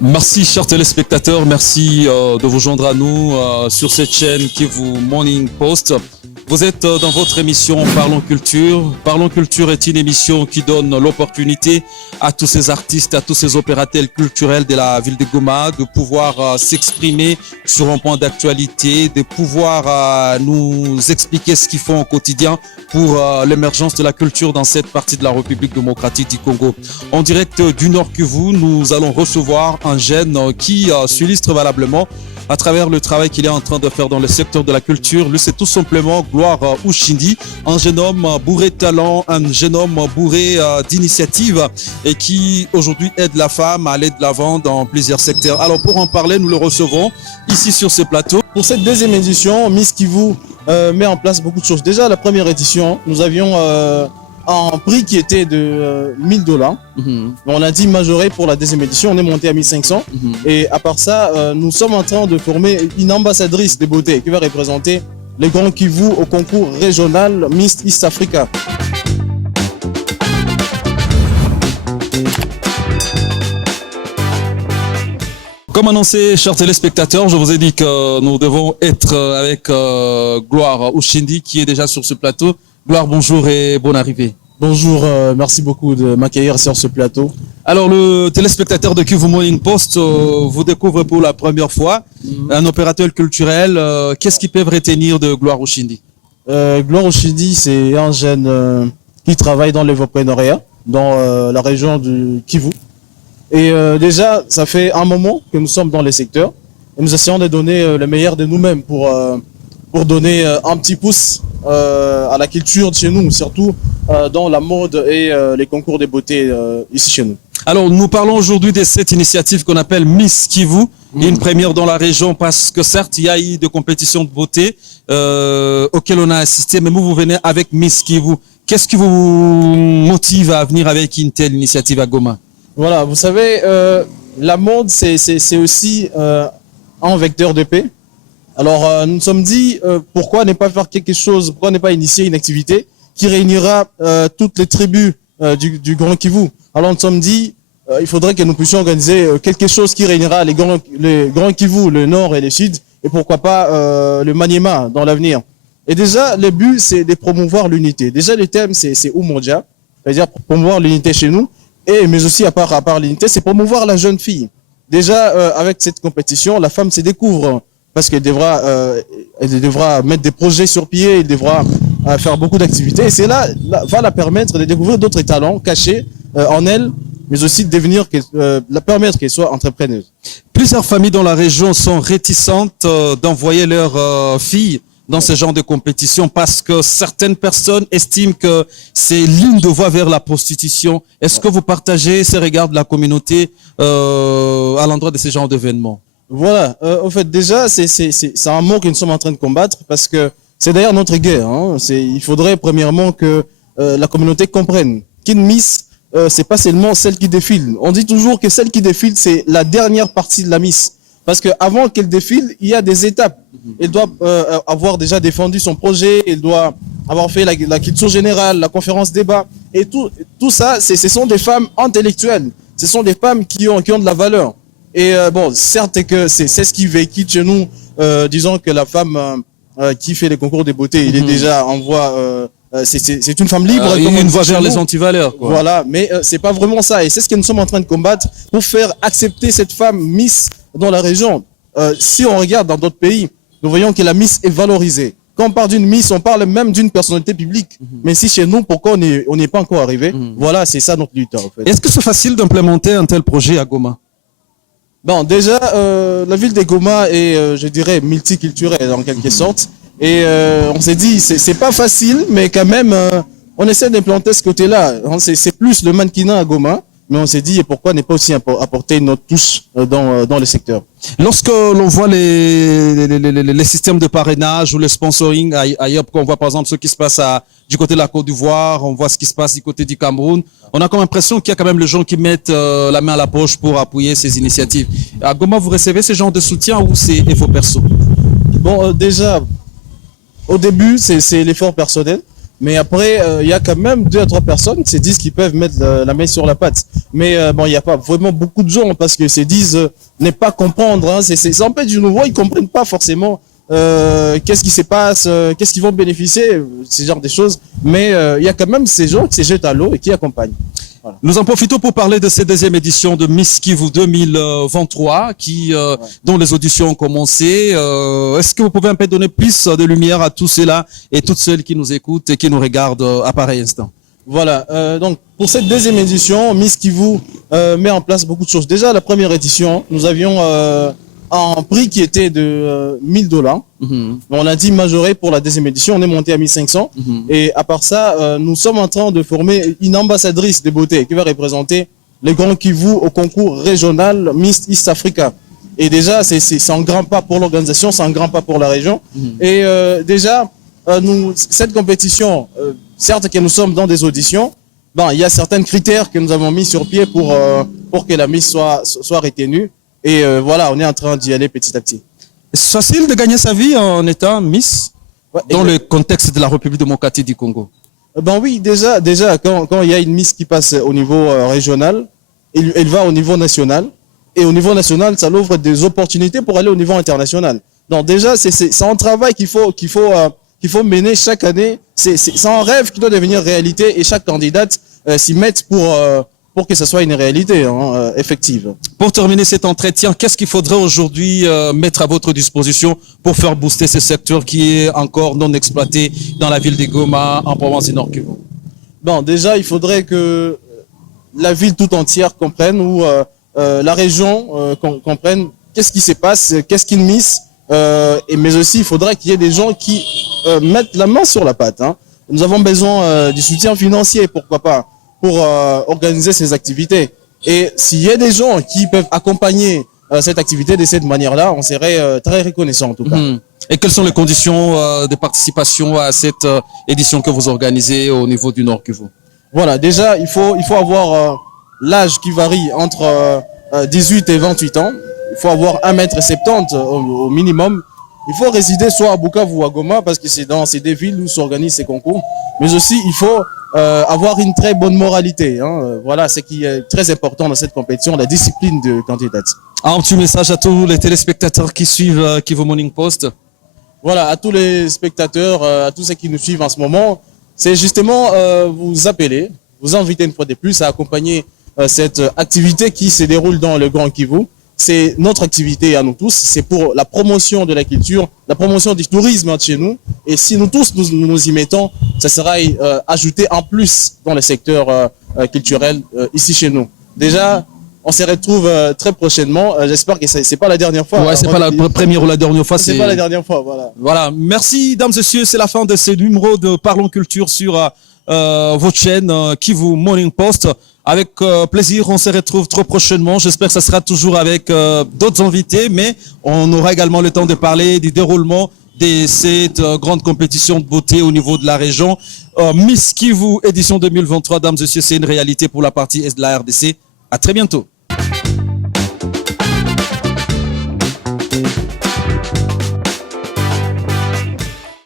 Merci chers téléspectateurs, merci de vous joindre à nous sur cette chaîne Kivu Morning Post. Vous êtes dans votre émission Parlons Culture. Parlons Culture est une émission qui donne l'opportunité à tous ces artistes, à tous ces opérateurs culturels de la ville de Goma de pouvoir s'exprimer sur un point d'actualité, de pouvoir nous expliquer ce qu'ils font au quotidien pour l'émergence de la culture dans cette partie de la République démocratique du Congo. En direct du Nord Kivu, nous allons recevoir un jeune qui s'illustre valablement à travers le travail qu'il est en train de faire dans le secteur de la culture. Lui, c'est tout simplement Gloire Ushindi, un jeune homme bourré de talent, un jeune homme bourré d'initiative et qui aujourd'hui aide la femme à aller de l'avant dans plusieurs secteurs. Alors pour en parler, nous le recevons ici sur ce plateau. Pour cette deuxième édition, Miss Kivu met en place beaucoup de choses. Déjà, la première édition, nous avions un prix qui était de $1000. On a dit majoré pour la deuxième édition, on est monté à 1500. Et à part ça, nous sommes en train de former une ambassadrice de beauté qui va représenter les Grands Kivu au concours régional Miss East Africa. Comme annoncé, chers téléspectateurs, je vous ai dit que nous devons être avec Gloire Ushindi qui est déjà sur ce plateau. Gloire, bonjour et bonne arrivée. Bonjour, merci beaucoup de m'accueillir sur ce plateau. Alors, le téléspectateur de Kivu Morning Post vous découvre pour la première fois un opérateur culturel. Qu'est-ce qu'ils peuvent retenir de Gloire Ushindi? Gloire Ushindi, c'est un jeune qui travaille dans l'entrepreneuriat, dans la région du Kivu. Et déjà, ça fait un moment que nous sommes dans les secteurs et nous essayons de donner le meilleur de nous-mêmes pour donner un petit pouce à la culture de chez nous, surtout dans la mode et les concours de beauté ici chez nous. Alors, nous parlons aujourd'hui de cette initiative qu'on appelle Miss Kivu, une première dans la région parce que certes, il y a eu des compétitions de beauté auxquelles on a assisté, mais vous venez avec Miss Kivu. Qu'est-ce qui vous motive à venir avec une telle initiative à Goma? Voilà, vous savez, la mode, c'est aussi un vecteur de paix. Alors, nous nous sommes dit, pourquoi ne pas faire quelque chose, pourquoi ne pas initier une activité qui réunira toutes les tribus du Grand Kivu. Alors, nous nous sommes dit, il faudrait que nous puissions organiser quelque chose qui réunira les Grands Kivu, le Nord et le Sud, et pourquoi pas le Maniema dans l'avenir. Et déjà, le but, c'est de promouvoir l'unité. Déjà, le thème, c'est Umoja, c'est-à-dire promouvoir l'unité chez nous, mais aussi, à part l'unité, c'est promouvoir la jeune fille. Déjà, avec cette compétition, la femme se découvre parce qu'elle devra mettre des projets sur pied, elle devra faire beaucoup d'activités. Et c'est là, va la permettre de découvrir d'autres talents cachés en elle, mais aussi de devenir, la permettre qu'elle soit entrepreneuse. Plusieurs familles dans la région sont réticentes d'envoyer leurs filles dans ce genre de compétition parce que certaines personnes estiment que c'est l'une de voies vers la prostitution. Est-ce que vous partagez ces regards de la communauté à l'endroit de ce genre d'événements? Voilà, en fait déjà c'est un mot que nous sommes en train de combattre parce que c'est d'ailleurs notre guerre. Hein. Il faudrait premièrement que la communauté comprenne qu'une Miss c'est pas seulement celle qui défile. On dit toujours que celle qui défile c'est la dernière partie de la Miss parce que avant qu'elle défile il y a des étapes. Elle doit avoir déjà défendu son projet, elle doit avoir fait la culture générale, la conférence débat et tout ça. Ce sont des femmes intellectuelles, ce sont des femmes qui ont de la valeur. Et bon, certes que c'est ce qui véhicule chez nous, disons que la femme qui fait les concours de beauté, il est déjà en voie, c'est une femme libre. Une voie vers les antivaleurs. Quoi. Voilà, mais c'est pas vraiment ça. Et c'est ce que nous sommes en train de combattre pour faire accepter cette femme Miss dans la région. Si on regarde dans d'autres pays, nous voyons que la Miss est valorisée. Quand on parle d'une Miss, on parle même d'une personnalité publique. Mais si chez nous, pourquoi on n'est pas encore arrivé? Voilà, c'est ça notre lutte en fait. Est-ce que c'est facile d'implémenter un tel projet à Goma? Bon, déjà, la ville de Goma est, je dirais, multiculturelle en quelque sorte. Et on s'est dit, c'est pas facile, mais quand même, on essaie d'implanter ce côté-là. C'est plus le mannequinat à Goma, mais on s'est dit, et pourquoi ne pas aussi apporter notre touche dans le secteur. Lorsque l'on voit les systèmes de parrainage ou le sponsoring ailleurs, qu'on voit par exemple ce qui se passe du côté de la Côte d'Ivoire, on voit ce qui se passe du côté du Cameroun, on a comme l'impression qu'il y a quand même les gens qui mettent la main à la poche pour appuyer ces initiatives. À Goma, vous recevez ce genre de soutien ou c'est effort perso? Bon, déjà, au début, c'est l'effort personnel. Mais après, il y a quand même 2 à 3 personnes qui se disent qu'ils peuvent mettre la main sur la pâte. Mais bon, il n'y a pas vraiment beaucoup de gens parce que se disent ne pas comprendre. Hein. C'est un peu du nouveau, ils comprennent pas forcément qu'est-ce qui se passe, qu'est-ce qu'ils vont bénéficier, ce genre de choses. Mais il y a quand même ces gens qui se jettent à l'eau et qui accompagnent. Voilà. Nous en profitons pour parler de cette deuxième édition de Miss Kivu 2023 dont les auditions ont commencé. Est-ce que vous pouvez un peu donner plus de lumière à tous ceux-là et toutes celles qui nous écoutent et qui nous regardent à pareil instant? Voilà, donc pour cette deuxième édition, Miss Kivu met en place beaucoup de choses. Déjà, la première édition, nous avions un prix qui était de $1000. On a dit majoré pour la deuxième édition, on est monté à 1500. Et à part ça, nous sommes en train de former une ambassadrice de beauté qui va représenter les Grands Kivu au concours régional Miss East Africa. Et déjà, c'est un grand pas pour l'organisation, c'est un grand pas pour la région. Et déjà, cette compétition, certes que nous sommes dans des auditions, bon, il y a certains critères que nous avons mis sur pied pour que la Miss soit retenue. Et voilà, on est en train d'y aller petit à petit. Est-ce facile de gagner sa vie en étant Miss dans le contexte de la République démocratique du Congo? Ben oui, déjà quand il y a une Miss qui passe au niveau régional, elle va au niveau national. Et au niveau national, ça l'ouvre des opportunités pour aller au niveau international. Donc déjà, c'est un travail qu'il faut mener chaque année. C'est un rêve qui doit devenir réalité et chaque candidate s'y mette pour que ce soit une réalité effective. Pour terminer cet entretien, qu'est-ce qu'il faudrait aujourd'hui mettre à votre disposition pour faire booster ce secteur qui est encore non exploité dans la ville de Goma, en province du Nord Kivu? Bon, déjà, il faudrait que la ville tout entière comprenne ou la région comprenne qu'est-ce qui se passe, qu'est-ce qu'une Miss, mais aussi il faudrait qu'il y ait des gens qui mettent la main sur la pâte. Hein. Nous avons besoin du soutien financier, pourquoi pas, pour organiser ces activités. Et s'il y a des gens qui peuvent accompagner cette activité de cette manière-là, on serait très reconnaissant en tout cas. Et quelles sont les conditions de participation à cette édition que vous organisez au niveau du Nord Kivu? Voilà, déjà il faut avoir l'âge qui varie entre 18 et 28 ans. Il faut avoir 1,70 m au minimum. Il faut résider soit à Bukavu ou à Goma parce que c'est dans ces 2 villes où s'organisent ces concours. Mais aussi, il faut avoir une très bonne moralité. Hein. Voilà ce qui est très important dans cette compétition, la discipline de candidate. Un petit message à tous les téléspectateurs qui suivent Kivu Morning Post. Voilà, à tous les spectateurs, à tous ceux qui nous suivent en ce moment, c'est justement vous appeler, vous inviter une fois de plus à accompagner cette activité qui se déroule dans le Grand Kivu. C'est notre activité à nous tous, c'est pour la promotion de la culture, la promotion du tourisme chez nous. Et si nous tous nous y mettons, ça sera ajouté en plus dans le secteur culturel ici chez nous. Déjà, on se retrouve très prochainement. J'espère que c'est pas la dernière fois. Ouais, c'est pas la première ou la dernière fois. C'est pas la dernière fois, voilà. Voilà. Merci, dames et messieurs. C'est la fin de ce numéro de Parlons Culture sur votre chaîne Kivu Morning Post. Avec plaisir, on se retrouve très prochainement. J'espère que ça sera toujours avec d'autres invités, mais on aura également le temps de parler du déroulement de cette grande compétition de beauté au niveau de la région. Miss Kivu édition 2023, dames et messieurs, c'est une réalité pour la partie est de la RDC. À très bientôt.